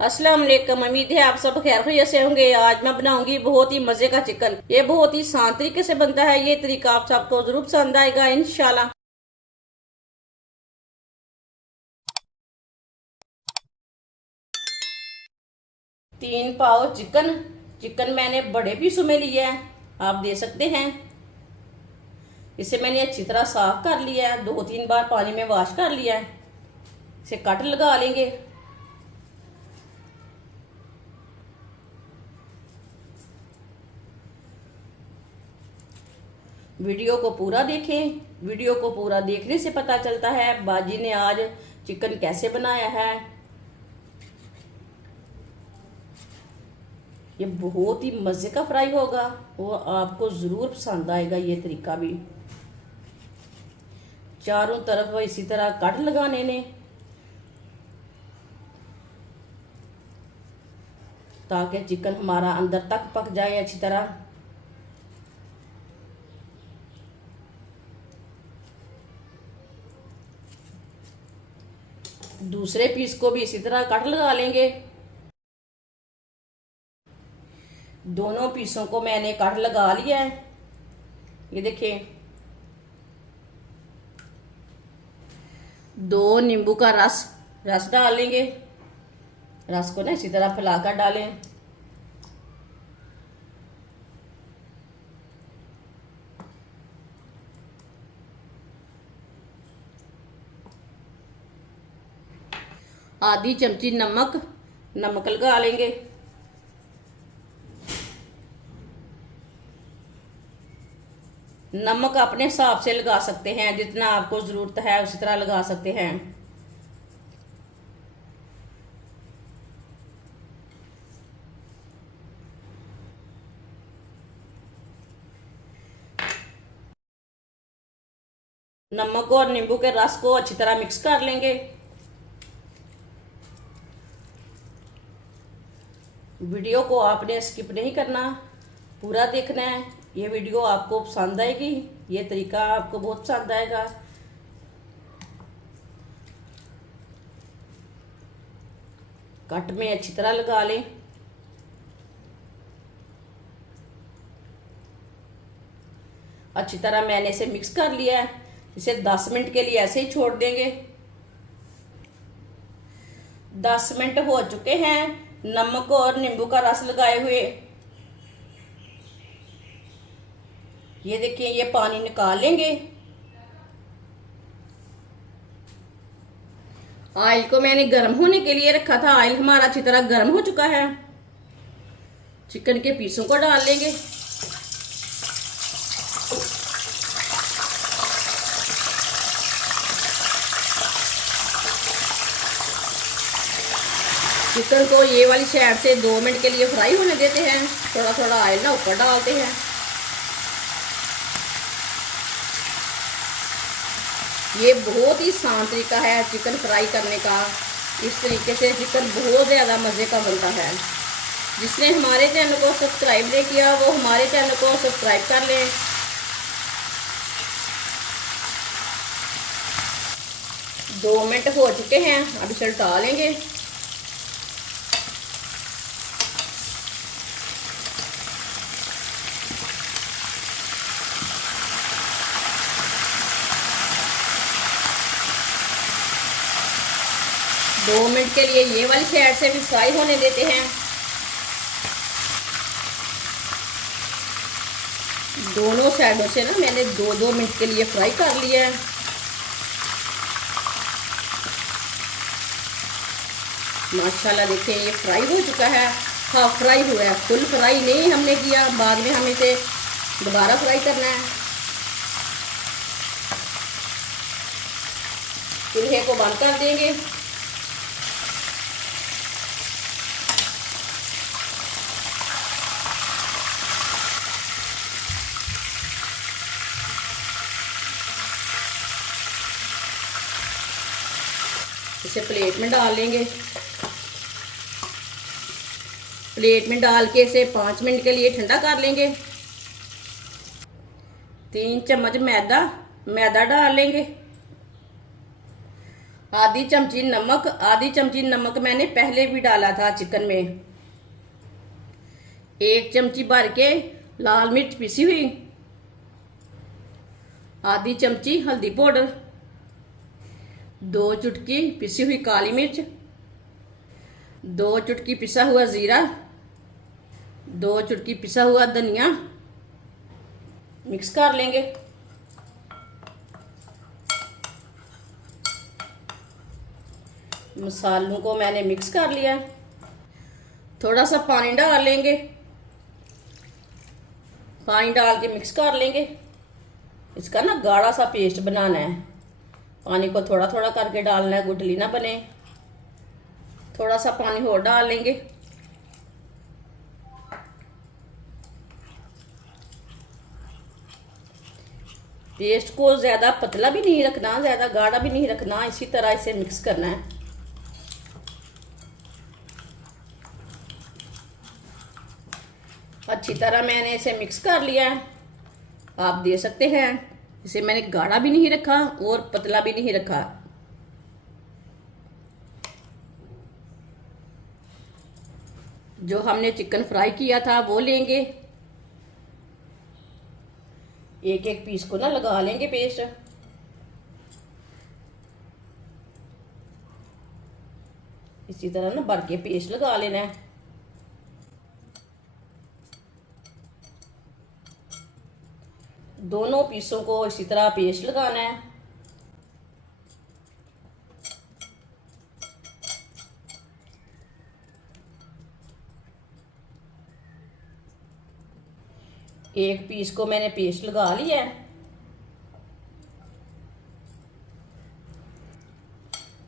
अस्सलाम वालेकुम। उम्मीद है आप सब खैर खैरियत से होंगे। आज मैं बनाऊंगी बहुत ही मजे का चिकन। ये बहुत ही आसान तरीके से बनता है। ये तरीका आप सबको जरूर पसंद आएगा इंशाल्लाह। 3 पाव चिकन। चिकन मैंने बड़े पीसों में लिया है, आप दे सकते हैं। इसे मैंने अच्छी तरह साफ कर लिया है, 2-3 बार पानी में वॉश कर लिया है। इसे कट लगा लेंगे। वीडियो को पूरा देखें। वीडियो को पूरा देखने से पता चलता है बाजी ने आज चिकन कैसे बनाया है। ये बहुत ही मजे का फ्राई होगा, वो आपको जरूर पसंद आएगा। ये तरीका भी चारों तरफ इसी तरह कट लगाने ने, ताकि चिकन हमारा अंदर तक पक जाए अच्छी तरह। दूसरे पीस को भी इसी तरह कट लगा लेंगे। दोनों पीसों को मैंने कट लगा लिया है। ये देखिए, 2 नींबू का रस डाल लेंगे। रस को ना इसी तरह फैलाकर डालें। आधी चमची नमक लगा लेंगे। नमक अपने हिसाब से लगा सकते हैं, जितना आपको जरूरत है उसी तरह लगा सकते हैं। नमक और नींबू के रस को अच्छी तरह मिक्स कर लेंगे। वीडियो को आपने स्किप नहीं करना, पूरा देखना है। ये वीडियो आपको पसंद आएगी, ये तरीका आपको बहुत पसंद आएगा। कट में अच्छी तरह लगा लें। अच्छी तरह मैंने इसे मिक्स कर लिया है। इसे 10 मिनट के लिए ऐसे ही छोड़ देंगे। 10 मिनट हो चुके हैं नमक और नींबू का रस लगाए हुए। ये देखिए, ये पानी निकाल लेंगे। ऑयल को मैंने गर्म होने के लिए रखा था। ऑयल हमारा अच्छी तरह गर्म हो चुका है। चिकन के पीसों को डाल लेंगे। चिकन को ये वाली साइड से 2 मिनट के लिए फ्राई होने देते हैं। थोड़ा थोड़ा ऑयल ना ऊपर डालते हैं। ये बहुत ही आसान तरीका है चिकन फ्राई करने का। इस तरीके से चिकन बहुत ज़्यादा मज़े का बनता है। जिसने हमारे चैनल को सब्सक्राइब नहीं किया वो हमारे चैनल को सब्सक्राइब कर लें। दो मिनट हो चुके हैं, अब इसे उल्टा लेंगे। दो मिनट के लिए ये वाली साइड से भी फ्राई होने देते हैं। दोनों साइडों से ना मैंने 2-2 मिनट के लिए फ्राई कर लिया है। माशाल्लाह देखिए, ये फ्राई हो चुका है। हाफ फ्राई हुआ है, फुल फ्राई नहीं हमने किया। बाद में हमें इसे दोबारा फ्राई करना है। चूल्हे को बंद कर देंगे। इसे प्लेट में डाल लेंगे। प्लेट में डाल के इसे 5 मिनट के लिए ठंडा कर लेंगे। 3 चम्मच मैदा डाल लेंगे। आधी चमची नमक मैंने पहले भी डाला था चिकन में। 1 चमची भर के लाल मिर्च पिसी हुई, आधी चमची हल्दी पाउडर, 2 चुटकी पिसी हुई काली मिर्च, 2 चुटकी पिसा हुआ जीरा, 2 चुटकी पिसा हुआ धनिया। मिक्स कर लेंगे। मसालों को मैंने मिक्स कर लिया। थोड़ा सा पानी डाल लेंगे, पानी डाल के मिक्स कर लेंगे। इसका ना गाढ़ा सा पेस्ट बनाना है। पानी को थोड़ा थोड़ा करके डालना है, गुठली ना बने। थोड़ा सा पानी और डाल लेंगे। पेस्ट को ज़्यादा पतला भी नहीं रखना, ज़्यादा गाढ़ा भी नहीं रखना, इसी तरह इसे मिक्स करना है। अच्छी तरह मैंने इसे मिक्स कर लिया है। आप देख सकते हैं इसे मैंने गाढ़ा भी नहीं रखा और पतला भी नहीं रखा। जो हमने चिकन फ्राई किया था वो लेंगे, एक एक पीस को ना लगा लेंगे पेस्ट। इसी तरह ना भर के पेस्ट लगा लेना है। दोनों पीसों को इसी तरह पेस्ट लगाना है। एक पीस को मैंने पेस्ट लगा लिया है।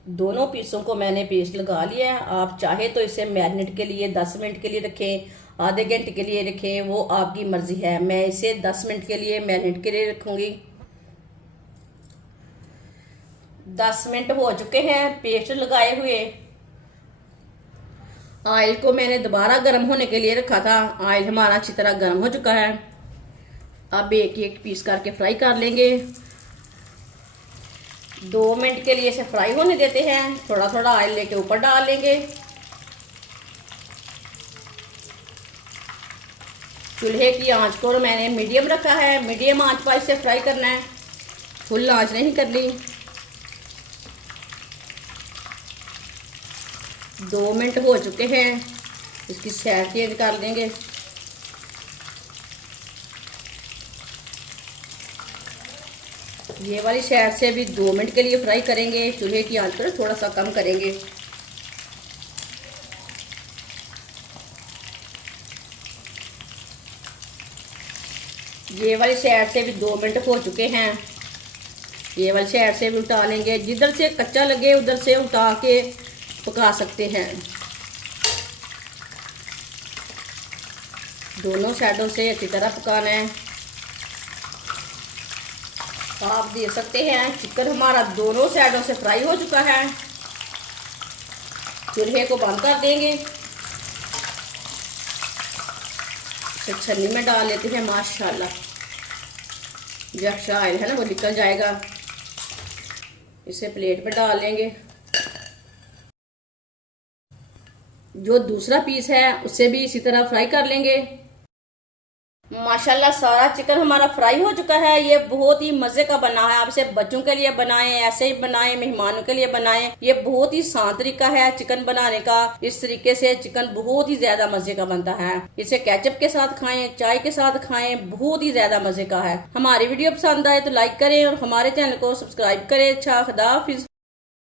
दोनों पीसों को मैंने पेस्ट लगा लिया है। आप चाहे तो इसे मैरिनेट के लिए 10 मिनट के लिए रखें, आधे घंटे के लिए रखें, वो आपकी मर्जी है। मैं इसे 10 मिनट के लिए मैरिनेट के लिए रखूंगी। 10 मिनट हो चुके हैं पेस्ट लगाए हुए। ऑयल को मैंने दोबारा गर्म होने के लिए रखा था। ऑयल हमारा अच्छी तरह गर्म हो चुका है। अब एक एक पीस करके फ्राई कर लेंगे। 2 मिनट के लिए इसे फ्राई होने देते हैं। थोड़ा थोड़ा ऑयल लेके ऊपर डाल लेंगे। चूल्हे की आंच को मैंने मीडियम रखा है। मीडियम आंच पर इसे फ्राई करना है, फुल आंच नहीं करनी। 2 मिनट हो चुके हैं, इसकी साइड चेंज कर देंगे। ये वाली साइड से भी 2 मिनट के लिए फ्राई करेंगे। चूल्हे की आंच को थोड़ा सा कम करेंगे। ये वाली साइड से भी 2 मिनट हो चुके हैं। ये वाली साइड से भी उल्टा लेंगे। जिधर से कच्चा लगे उधर से उल्टा के पका सकते हैं। दोनों साइडों से अच्छी तरह पकाना है। आप देख सकते हैं चिकन हमारा दोनों साइडों से फ्राई हो चुका है। चूल्हे को बंद कर देंगे। इसे छन्नी में डाल लेते हैं। माशाल्लाह जो एक्स्ट्रा ऑयल है ना वो निकल जाएगा। इसे प्लेट पे डाल लेंगे। जो दूसरा पीस है उसे भी इसी तरह फ्राई कर लेंगे। माशाल्लाह सारा चिकन हमारा फ्राई हो चुका है। ये बहुत ही मजे का बना है। आप इसे बच्चों के लिए बनाएं, ऐसे ही बनाएं, मेहमानों के लिए बनाएं। ये बहुत ही आसान तरीका है चिकन बनाने का। इस तरीके से चिकन बहुत ही ज्यादा मजे का बनता है। इसे केचप के साथ खाएं, चाय के साथ खाएं, बहुत ही ज्यादा मजे का है। हमारी वीडियो पसंद आए तो लाइक करें और हमारे चैनल को सब्सक्राइब करें। अच्छा, खुदा हाफिज।